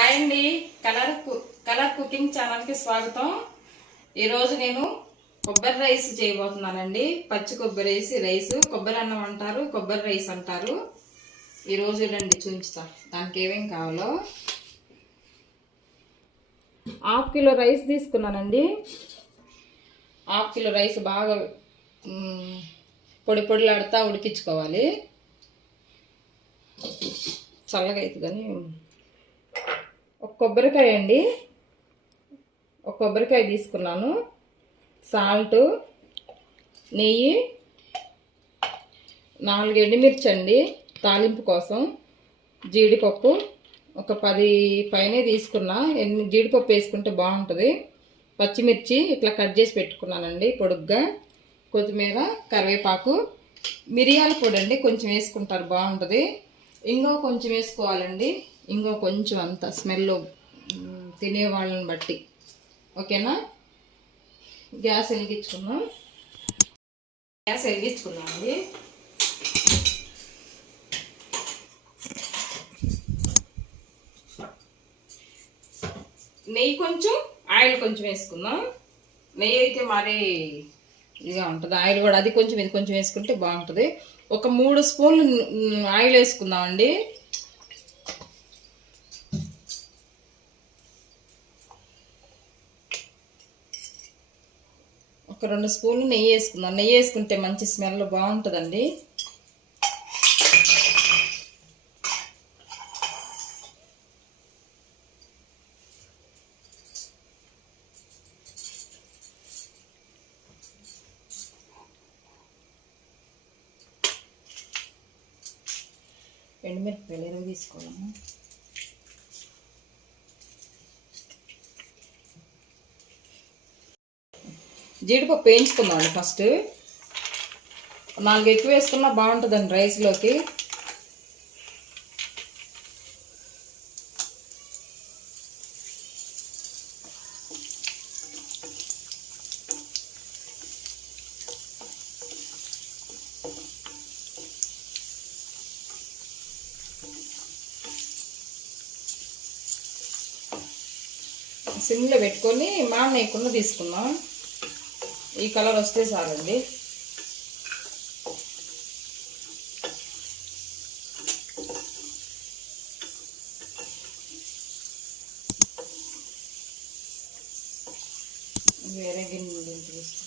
Hi అండి. Colour cooking ఛానల్కి స్వాగతం. ఈరోజు నేను కొబ్బరి రైస్ చేయబోతున్నానండి. పచ్చి కొబ్బరి రైస్ కొబ్బరి అన్నం అంటారు, కొబ్బరి రైస్ అంటారు. ఈరోజు రండి చూపించుతా దానికి ఏమేం కావాలో. 1/2 కిలో రైస్ తీసుకున్నానండి. 1/2 కిలో రైస్ బాగా పొడి పొడిలాడుతా ఉడికించుకోవాలి. చల్లగా అవుతుందని ఒక కొబ్బరికాయ అండి, ఒక కొబ్బరికాయ తీసుకున్నాను. సాల్ట్, నెయ్యి, 4 ఎండుమిర్చి అండి తాలింపు కోసం, జీడిపప్పు ఒక 10 పైనే తీసుకున్నా. జీడిపప్పు వేసుకుంటే బాగుంటుంది. పచ్చిమిర్చి ఇట్లా కట్ చేసి పెట్టుకున్నానండి పొడుగ్గా. కొత్తిమీర, కరివేపాకు, మిరియాల పొడి అండి కొంచెం వేసుకుంటారు బాగుంటుంది. ఇంకో కొంచెం వేసుకోవాలండి, ఇంకో కొంచెం అంత స్మెల్ తినే వాళ్ళని బట్టి. ఓకేనా? గ్యాస్ వెలిగించుకున్నామండి. నెయ్యి కొంచెం, ఆయిల్ కొంచెం వేసుకుందాం. నెయ్యి అయితే మరీ ఇదిగా ఉంటుంది, ఆయిల్ కూడా అది కొంచెం ఇది కొంచెం వేసుకుంటే బాగుంటుంది. ఒక 3 స్పూన్లు ఆయిల్ వేసుకుందామండి. ఒక 2 స్పూన్లు నెయ్యి వేసుకుందాం. నెయ్యి వేసుకుంటే మంచి స్మెల్ బాగుంటుందండి. ఎండుమిరపకాయలు 20 తీసుకోవాలమ్మా. జీడిపప్పు వేయించుకుందామండి. ఫస్ట్ 4 ఎక్కువ వేసుకున్నా బాగుంటుందండి రైస్లోకి. సిమ్లో పెట్టుకొని మానేయకుండా తీసుకుందాం. ఈ కలర్ వస్తే చాలండి. వేరే గిన్నె తీసుకుందాం.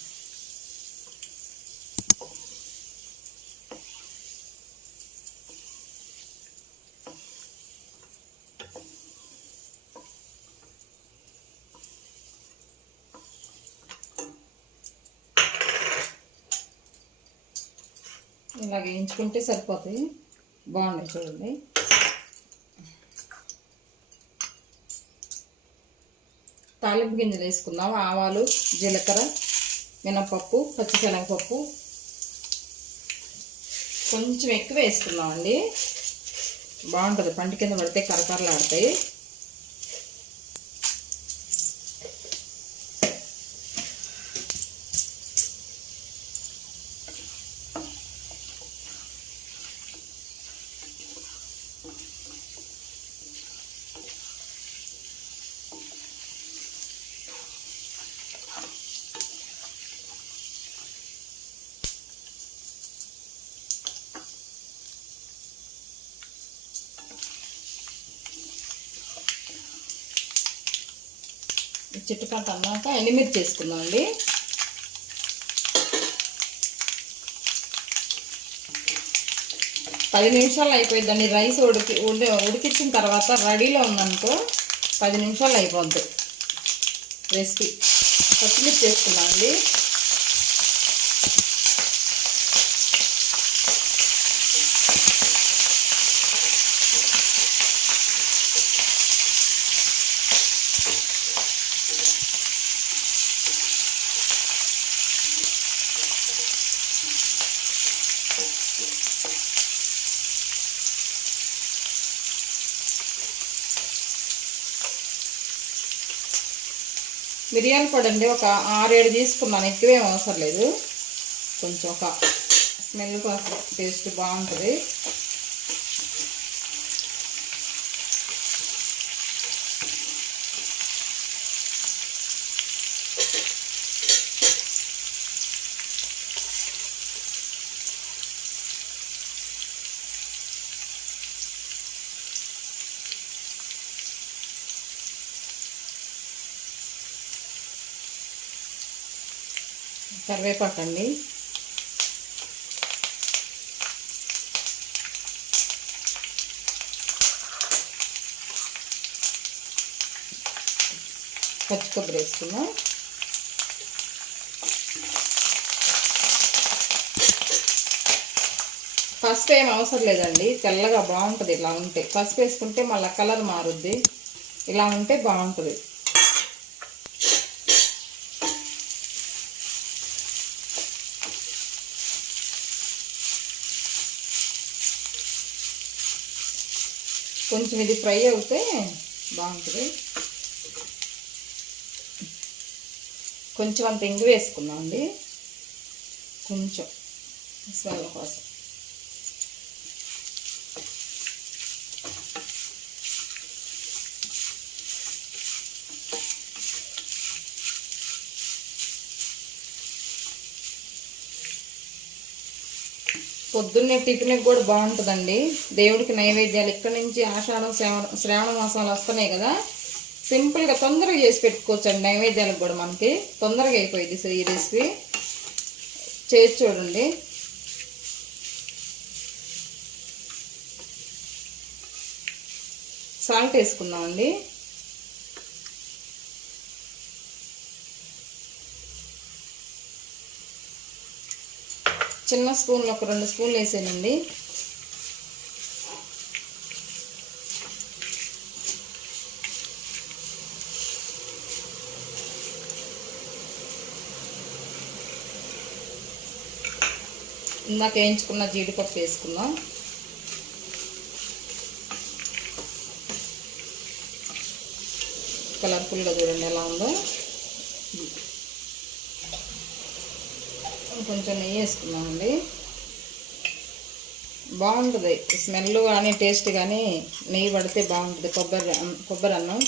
ఇలాగ వేయించుకుంటే సరిపోతాయి. బాగుంది చూడండి. తాలింపు గింజలు వేసుకుందాం. ఆవాలు, జీలకర్ర, మినపప్పు, పచ్చిశనగపప్పు కొంచెం ఎక్కువ వేసుకుందామండి. బాగుంటుంది, పంట కింద పడితే కరకరలాడతాయి. చిట్టుకాట అన్నాక ఎండుమిర్చి వేసుకుందామండి. పది నిమిషాలు అయిపోయిందండి. రైస్ ఉడికించిన తర్వాత రెడీలో ఉందనుకో 10 నిమిషాలు అయిపోద్ది రెసిపీ. పచ్చిమిర్చి వేసుకున్నామండి. మిరియాల పొడి అండి ఒక 6-7 తీసుకున్నాను, ఎక్కువేం అవసరం లేదు. కొంచెం ఒక స్మెల్ కోసం టేస్ట్ బాగుంటుంది. కరివేపాకు అండి, పచ్చి కొబ్బరి వేసుకున్నాం, పసుపు ఏం అవసరం లేదండి, తెల్లగా బాగుంటుంది ఇలా ఉంటే. పసుపు వేసుకుంటే మళ్ళీ కలర్ మారుద్ది, ఇలా ఉంటే బాగుంటుంది. కొంచెం ఇది ఫ్రై అవుతే బాగుంటుంది. కొంచెం అంత ఇంగు వేసుకున్నాం అండి, కొంచెం స్మెల్ కోసం. పొద్దున్నే టిఫిన్కి కూడా బాగుంటుందండి. దేవుడికి నైవేద్యాలు ఇక్కడి నుంచి ఆషాఢం శ్రావణ మాసాలు వస్తున్నాయి కదా, సింపుల్గా తొందరగా చేసి పెట్టుకోవచ్చు అండి. నైవేద్యాలకు కూడా మనకి తొందరగా అయిపోయింది ఈ రెసిపీ. చేసి చూడండి. సాల్ట్ వేసుకుందామండి, చిన్న స్పూన్లు ఒక 2 స్పూన్లు వేసానండి. ఇందాక వేయించుకున్న జీడిపప్పు వేసుకుందాం. కలర్ఫుల్గా చూడండి ఎలా ఉందో. కొంచెం నెయ్యి వేసుకున్నామండి, బాగుంటుంది స్మెల్ కానీ టేస్ట్ కానీ. నెయ్యి పడితే బాగుంటుంది కొబ్బరి అన్నం.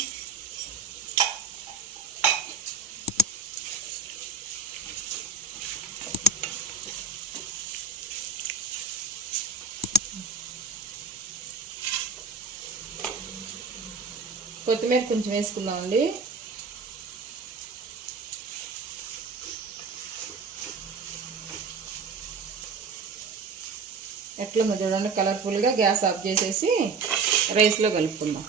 కొత్తిమీర కొంచెం వేసుకుందామండి. ఎట్లుందో చూడండి కలర్ఫుల్గా. గ్యాస్ ఆఫ్ చేసేసి రైస్లో కలుపుకుందాం.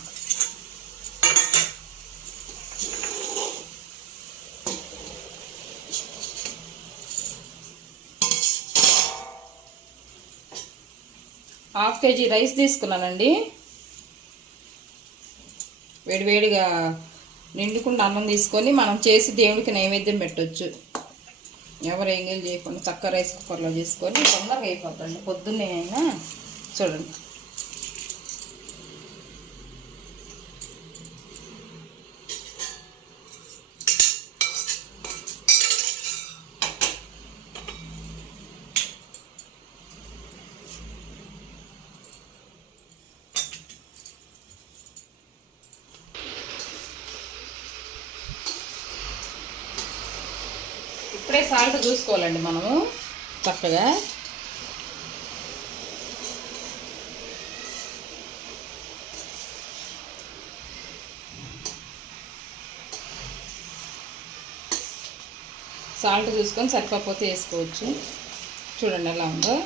½ కేజీ రైస్ తీసుకున్నానండి. వేడివేడిగా నిండుకుండా అన్నం తీసుకొని మనం చేసి దేవుడికి నైవేద్యం పెట్టవచ్చు. ఎవరు ఎంగేజ్ చేయకుండా చక్క రైస్ కుక్కర్లో చేసుకొని తొందరగా అయిపోతుంది. పొద్దున్నే అయినా చూడండి. ఇప్పుడే సాల్ట్ చూసుకోవాలండి మనము చక్కగా. సాల్ట్ చూసుకొని సరిపోతే వేసుకోవచ్చు. చూడండి ఎలా ఉందో.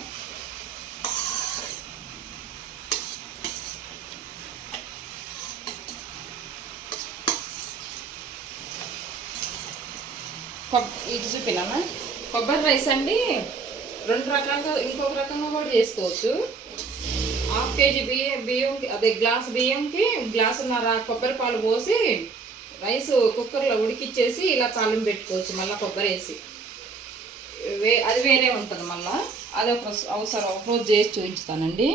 ఇది చూపినామా కొబ్బరి రైస్ అండి. 2 రకాలుగా ఇంకొక రకంగా కూడా చేసుకోవచ్చు. ½ కేజీ బియ్యంకి అదే గ్లాస్ బియ్యంకి గ్లాసున్నర కొబ్బరి పాలు పోసి రైస్ కుక్కర్లో ఉడికిచ్చేసి ఇలా తాలింపు పెట్టుకోవచ్చు. మళ్ళీ కొబ్బరి వేసి అది వేరే ఉంటుంది. మళ్ళీ అది ఒక రోజు చేసి చూపించుతానండి.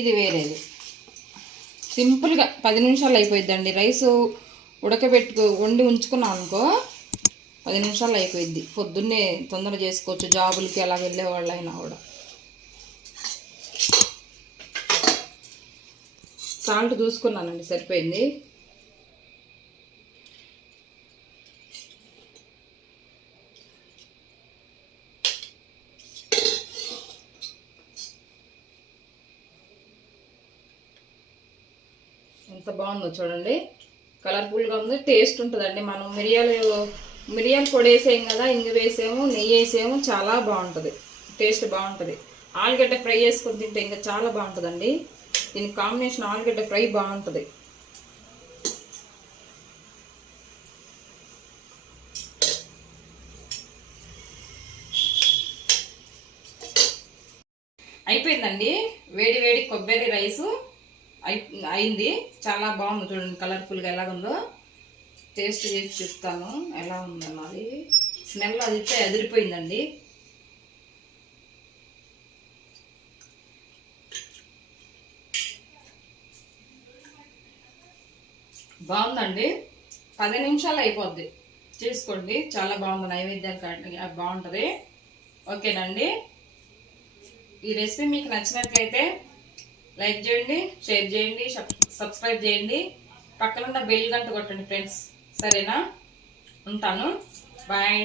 ఇది వేరేది సింపుల్గా 10 నిమిషాలు అయిపోయిద్దండి. రైసు వండి ఉంచుకున్నాం అనుకో 10 నిమిషాలు అయిపోయిద్ది. పొద్దున్నే తొందర చేసుకోవచ్చు, జాబులకి అలా వెళ్ళే వాళ్ళైనా కూడా. సాల్ట్ చూసుకున్నానండి, సరిపోయింది. ఎంత బాగుందో చూడండి, కలర్ఫుల్గా ఉంది, టేస్ట్ ఉంటుందండి. మనం మిరియాలు మిరియాల పొడి వేసాం కదా, ఇంగు వేసాము, నెయ్యి వేసాము, చాలా బాగుంటుంది, టేస్ట్ బాగుంటుంది. ఆలుగడ్డ ఫ్రై చేసుకొని తింటే ఇంకా చాలా బాగుంటుందండి. దీనికి కాంబినేషన్ ఆలుగడ్డ ఫ్రై బాగుంటుంది. అయిపోయిందండి. వేడి వేడి కొబ్బరి రైసు అయింది. చాలా బాగుంది చూడండి, కలర్ఫుల్గా ఎలాగుందో. టేస్ట్ చేసి చెప్తాను ఎలా ఉందన్నది. స్మెల్ అయితే అదిరిపోయిందండి. బాగుందండి. 10 నిమిషాలు అయిపోద్ది, చేసుకోండి. చాలా బాగుంది, నైవేద్యం బాగుంటుంది. ఓకేనండి. ఈ రెసిపీ మీకు నచ్చినట్లయితే లైక్ చేయండి, షేర్ చేయండి, సబ్స్క్రైబ్ చేయండి, పక్కనున్న బెల్ గంట కొట్టండి ఫ్రెండ్స్. సరేనా? ఉంటాను. బాయ్.